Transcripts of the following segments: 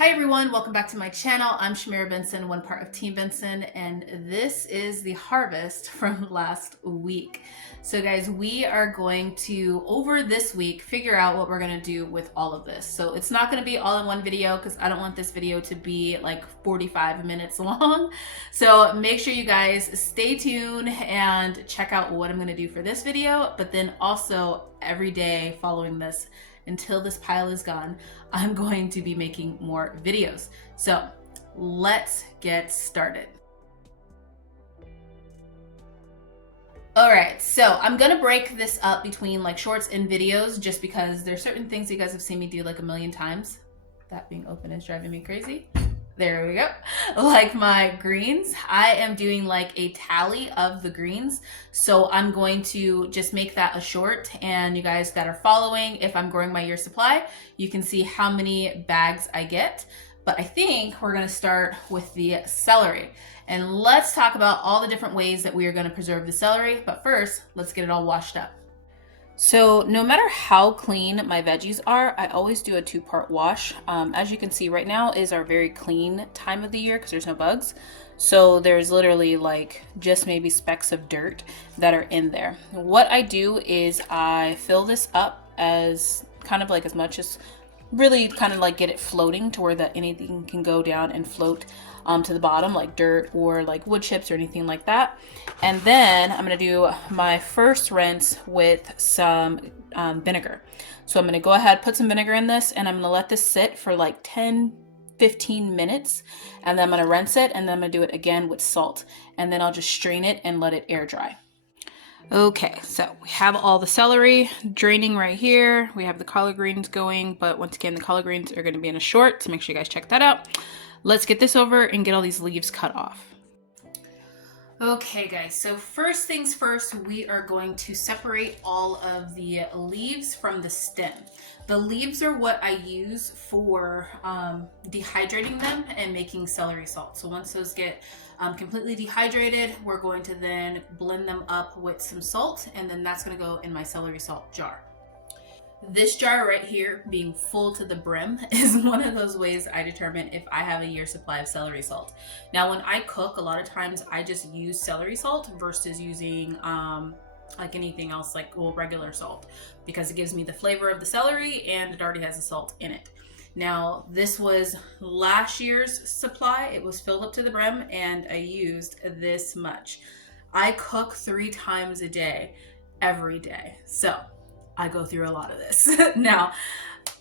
Hi everyone, welcome back to my channel. I'm Shamira Benson, one part of Team Benson, and this is the harvest from last week. So guys, we are going to, over this week, figure out what we're gonna do with all of this. So it's not gonna be all in one video because I don't want this video to be like 45 minutes long. So make sure you guys stay tuned and check out what I'm gonna do for this video, but then also every day following this, until this pile is gone, I'm going to be making more videos. So let's get started. All right, so I'm gonna break this up between like shorts and videos just because there's certain things you guys have seen me do like a million times. That being open is driving me crazy. There we go. Like my greens, I am doing like a tally of the greens. So I'm going to just make that a short, and you guys that are following, if I'm growing my year supply, you can see how many bags I get. But I think we're gonna start with the celery. And let's talk about all the different ways that we are gonna preserve the celery. But first, let's get it all washed up. So no matter how clean my veggies are, I always do a two-part wash. As you can see right now is our very clean time of the year because there's no bugs. So there's literally like just maybe specks of dirt that are in there. What I do is I fill this up as kind of like as much as really kind of like get it floating to where that anything can go down and float to the bottom, like dirt or like wood chips or anything like that. And then I'm gonna do my first rinse with some vinegar. So I'm gonna go ahead, put some vinegar in this, and I'm gonna let this sit for like 10-15 minutes, and then I'm gonna rinse it, and then I'm gonna do it again with salt, and then I'll just strain it and let it air dry. Okay, so we have all the celery draining right here. We have the collard greens going, but once again, the collard greens are gonna be in a short, so make sure you guys check that out. Let's get this over and get all these leaves cut off. Okay guys, so first things first, we are going to separate all of the leaves from the stem. The leaves are what I use for dehydrating them and making celery salt. So once those get completely dehydrated, we're going to then blend them up with some salt, and then that's gonna go in my celery salt jar. This jar right here, being full to the brim, is one of those ways I determine if I have a year supply of celery salt. Now, when I cook, a lot of times I just use celery salt versus using like anything else, like regular salt, because it gives me the flavor of the celery and it already has the salt in it. Now, this was last year's supply. It was filled up to the brim and I used this much. I cook 3 times a day, every day. So I go through a lot of this. Now,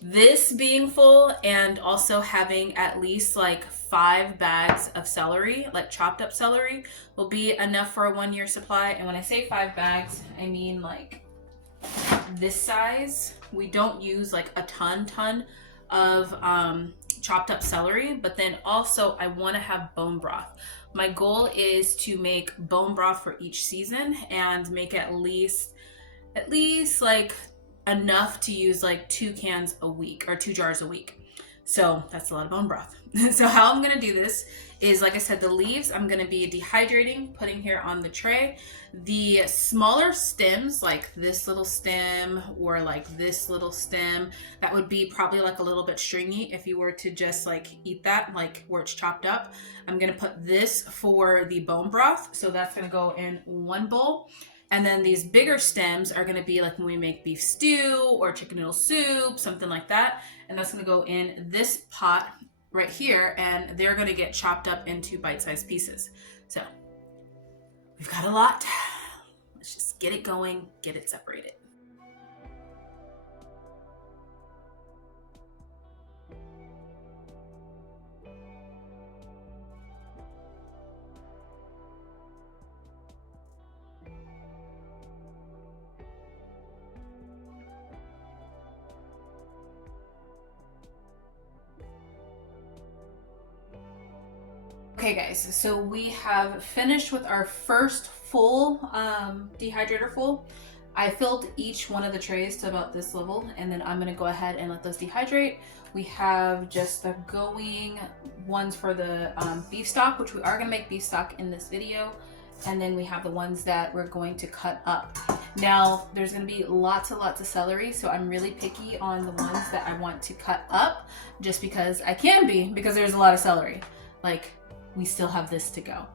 this being full and also having at least like 5 bags of celery, like chopped up celery, will be enough for a 1-year supply. And when I say 5 bags, I mean like this size. We don't use like a ton of chopped up celery, but then also I want to have bone broth. My goal is to make bone broth for each season and make at least like enough to use like 2 cans a week or 2 jars a week. So that's a lot of bone broth. So how I'm gonna do this is, like I said, the leaves I'm gonna be dehydrating, putting here on the tray. The smaller stems, like this little stem or like this little stem, that would be probably like a little bit stringy if you were to just like eat that, like where it's chopped up. I'm gonna put this for the bone broth. So that's gonna go in 1 bowl. And then these bigger stems are gonna be like when we make beef stew or chicken noodle soup, something like that. And that's gonna go in this pot right here, and they're gonna get chopped up into bite-sized pieces. So we've got a lot. Let's just get it going, get it separated. Okay guys, so we have finished with our first full dehydrator full. I filled each one of the trays to about this level, and then I'm gonna go ahead and let those dehydrate. We have just the going ones for the beef stock, which we are gonna make beef stock in this video. And then we have the ones that we're going to cut up. Now, there's gonna be lots and lots of celery, so I'm really picky on the ones that I want to cut up, just because I can be, because there's a lot of celery. Like, we still have this to go.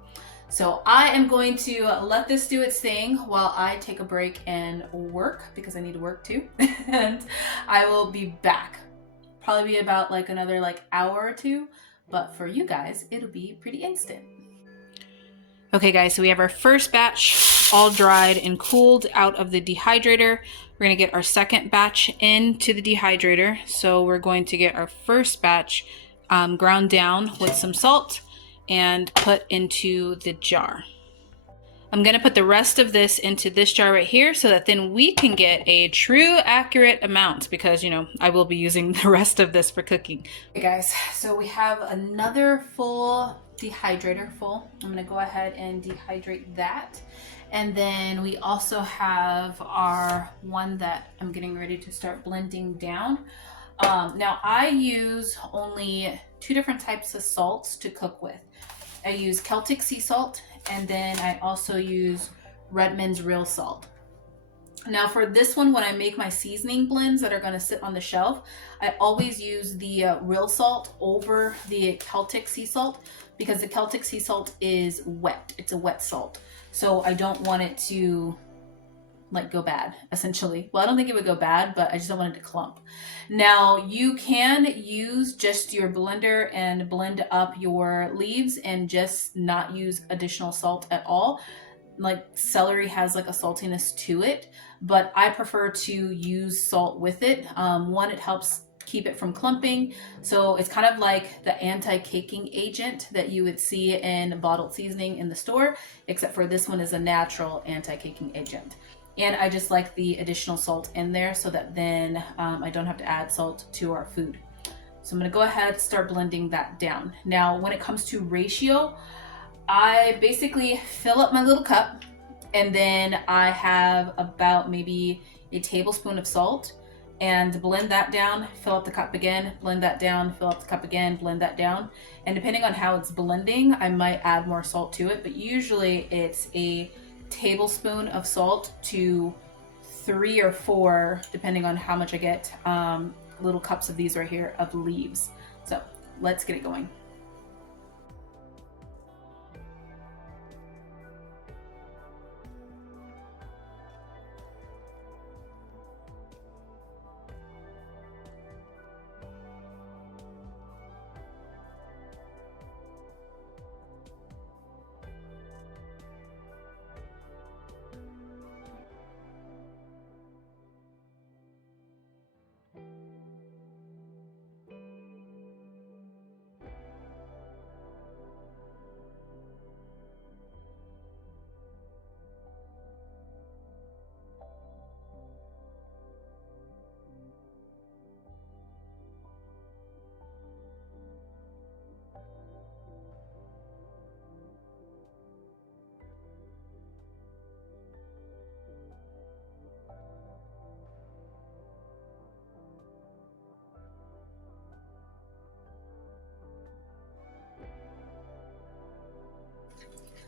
So I am going to let this do its thing while I take a break and work, because I need to work too. And I will be back. Probably be about like another hour or two, but for you guys, it'll be pretty instant. Okay guys, so we have our first batch all dried and cooled out of the dehydrator. We're gonna get our second batch into the dehydrator. So we're going to get our first batch ground down with some salt and put into the jar. I'm gonna put the rest of this into this jar right here so that then we can get a true accurate amount, because you know I will be using the rest of this for cooking. Okay guys, so we have another full dehydrator full. I'm gonna go ahead and dehydrate that. And then we also have our one that I'm getting ready to start blending down. Now I use only 2 different types of salts to cook with. I use Celtic sea salt, and then I also use Redmond's real salt. Now for this one, when I make my seasoning blends that are gonna sit on the shelf, I always use the real salt over the Celtic sea salt, because the Celtic sea salt is wet. It's a wet salt. So I don't want it to go bad, essentially. Well, I don't think it would go bad, but I just don't want it to clump. Now you can use just your blender and blend up your leaves and just not use additional salt at all. Like celery has like a saltiness to it, but I prefer to use salt with it. One, it helps keep it from clumping. So it's kind of like the anti-caking agent that you would see in bottled seasoning in the store, except for this one is a natural anti-caking agent. And I just like the additional salt in there so that then I don't have to add salt to our food. So I'm gonna go ahead and start blending that down. Now, when it comes to ratio, I basically fill up my little cup, and then I have about maybe a tablespoon of salt, and blend that down, fill up the cup again, blend that down, fill up the cup again, blend that down. And depending on how it's blending, I might add more salt to it, but usually it's a tablespoon of salt to 3 or 4, depending on how much I get, little cups of these right here of leaves. So let's get it going.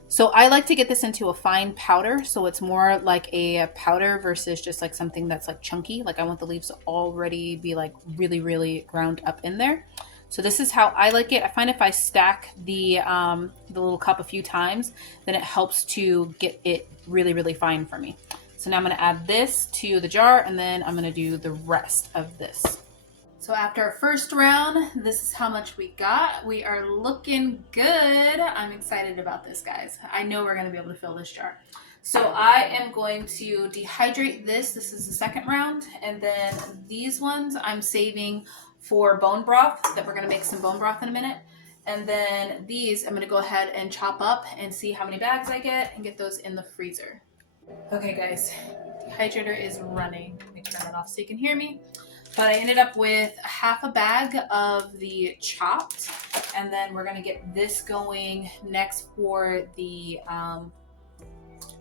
So I like to get this into a fine powder, so it's more like a powder versus just like something that's like chunky. Like I want the leaves to already be like really, really ground up in there. So this is how I like it. I find if I stack the little cup a few times, then it helps to get it really, really fine for me. So now I'm gonna add this to the jar, and then I'm gonna do the rest of this. So after our first round, this is how much we got. We are looking good. I'm excited about this, guys. I know we're gonna be able to fill this jar. So I am going to dehydrate this. This is the second round. And then these ones I'm saving for bone broth, that we're gonna make some bone broth in a minute. And then these I'm gonna go ahead and chop up and see how many bags I get and get those in the freezer. Okay guys, dehydrator is running. Let me turn it off so you can hear me. But I ended up with half a bag of the chopped, and then we're gonna get this going next for the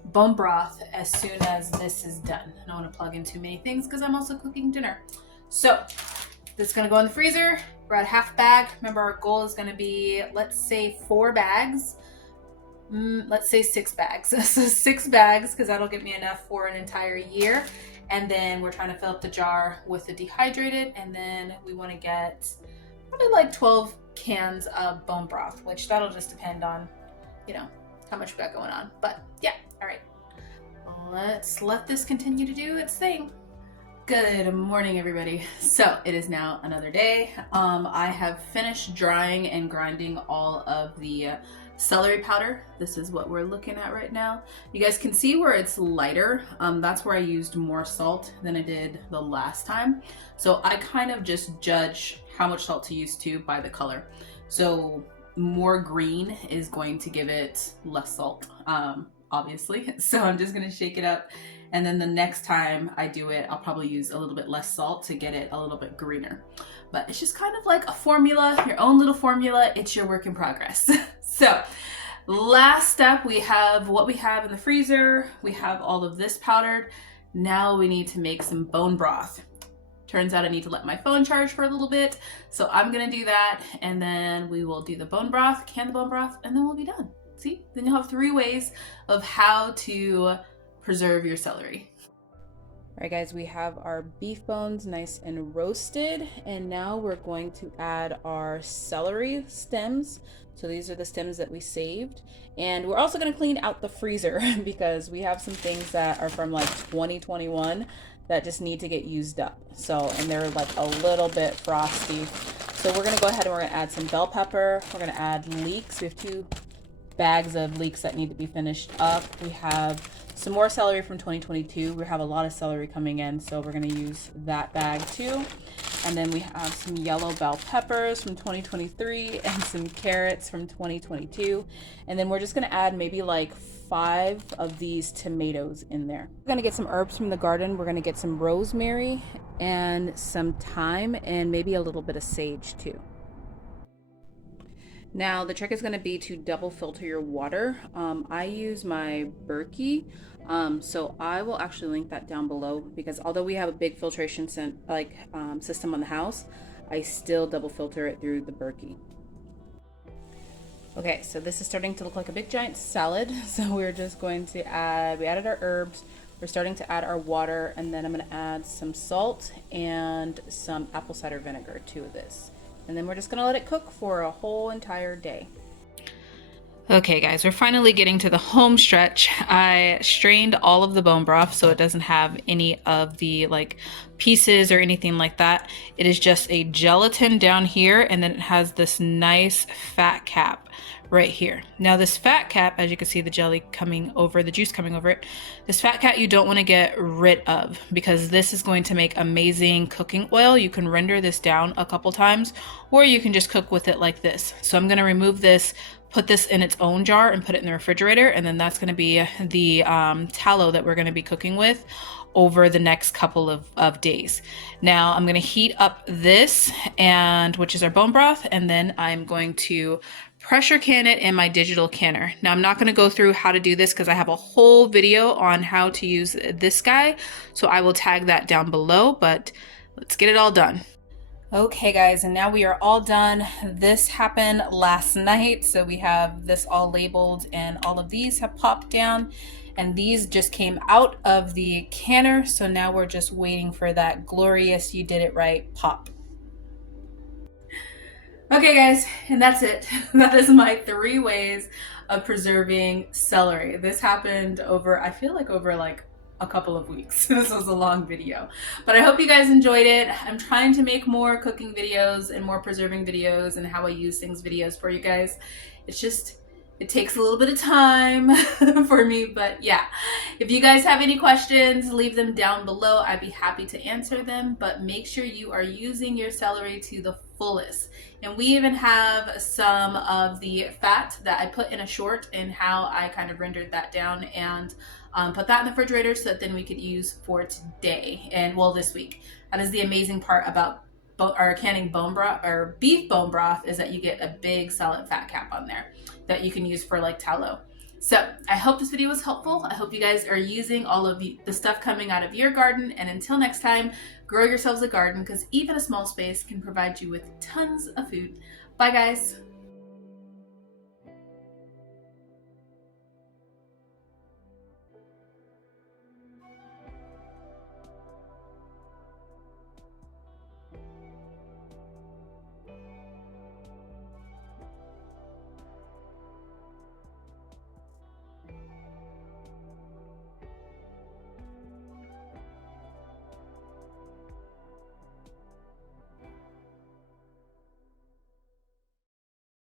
bone broth as soon as this is done. I don't wanna plug in too many things because I'm also cooking dinner. So this is gonna go in the freezer. We're at half a bag. Remember, our goal is gonna be, let's say 4 bags. let's say 6 bags. So 6 bags, because that'll give me enough for an entire year. And then we're trying to fill up the jar with the dehydrated, and then we want to get probably like 12 cans of bone broth, which that'll just depend on, you know, how much we got going on. But yeah, all right. Let's let this continue to do its thing. Good morning, everybody. So it is now another day. I have finished drying and grinding all of the celery powder. This is what we're looking at right now. You guys can see where it's lighter. That's where I used more salt than I did the last time. So I kind of just judge how much salt to use too by the color. So more green is going to give it less salt, obviously. So I'm just gonna shake it up. And then the next time I do it, I'll probably use a little bit less salt to get it a little bit greener. But it's just kind of like a formula, your own little formula. It's your work in progress. So last step, we have what we have in the freezer. We have all of this powdered. Now we need to make some bone broth. Turns out I need to let my phone charge for a little bit. So I'm gonna do that, and then we will do the bone broth, can the bone broth, and then we'll be done. See, then you'll have 3 ways of how to preserve your celery. All right, guys, we have our beef bones nice and roasted, and now we're going to add our celery stems. So these are the stems that we saved, and we're also going to clean out the freezer because we have some things that are from like 2021 that just need to get used up. So, and they're like a little bit frosty. So we're going to go ahead and we're going to add some bell pepper. We're going to add leeks. We have 2 bags of leeks that need to be finished up. We have some more celery from 2022. We have a lot of celery coming in, so we're going to use that bag too. And then we have some yellow bell peppers from 2023 and some carrots from 2022. And then we're just going to add maybe like 5 of these tomatoes in there. We're going to get some herbs from the garden. We're going to get some rosemary and some thyme and maybe a little bit of sage too. Now the trick is going to be to double filter your water. I use my berkey, so I will actually link that down below, because although we have a big filtration system on the house, I still double filter it through the berkey. Okay, so this is starting to look like a big giant salad. So we're just going to add, we added our herbs, we're starting to add our water, and then I'm going to add some salt and some apple cider vinegar to this. And then we're just gonna let it cook for a whole entire day. Okay guys, we're finally getting to the home stretch. I strained all of the bone broth so it doesn't have any of the like pieces or anything like that. It is just a gelatin down here, and then it has this nice fat cap right here. Now this fat cap, as you can see the jelly coming over, the juice coming over it, this fat cap you don't want to get rid of, because this is going to make amazing cooking oil. You can render this down a couple times, or you can just cook with it like this. So I'm going to remove this, put this in its own jar and put it in the refrigerator, and then that's going to be the tallow that we're going to be cooking with over the next couple of days. Now I'm going to heat up this, and which is our bone broth, and then I'm going to pressure can it in my digital canner. Now I'm not going to go through how to do this because I have a whole video on how to use this guy, so I will tag that down below, but let's get it all done. Okay guys, and now we are all done. This happened last night, so we have this all labeled, and all of these have popped down, and these just came out of the canner, so now we're just waiting for that glorious "you did it right" pop. Okay guys, and that's it. That is my 3 ways of preserving celery. This happened over, I feel like over like a couple of weeks. This was a long video, but I hope you guys enjoyed it. I'm trying to make more cooking videos and more preserving videos and how I use things videos for you guys. It's just, it takes a little bit of time for me, but yeah. If you guys have any questions, leave them down below. I'd be happy to answer them, but make sure you are using your celery to the fullest. And we even have some of the fat that I put in a short and how I kind of rendered that down and put that in the refrigerator so that then we could use for today and well this week. That is the amazing part about canning bone broth or beef bone broth, is that you get a big solid fat cap on there that you can use for like tallow. So I hope this video was helpful. I hope you guys are using all of the stuff coming out of your garden, and until next time, grow yourselves a garden, because even a small space can provide you with tons of food. Bye guys.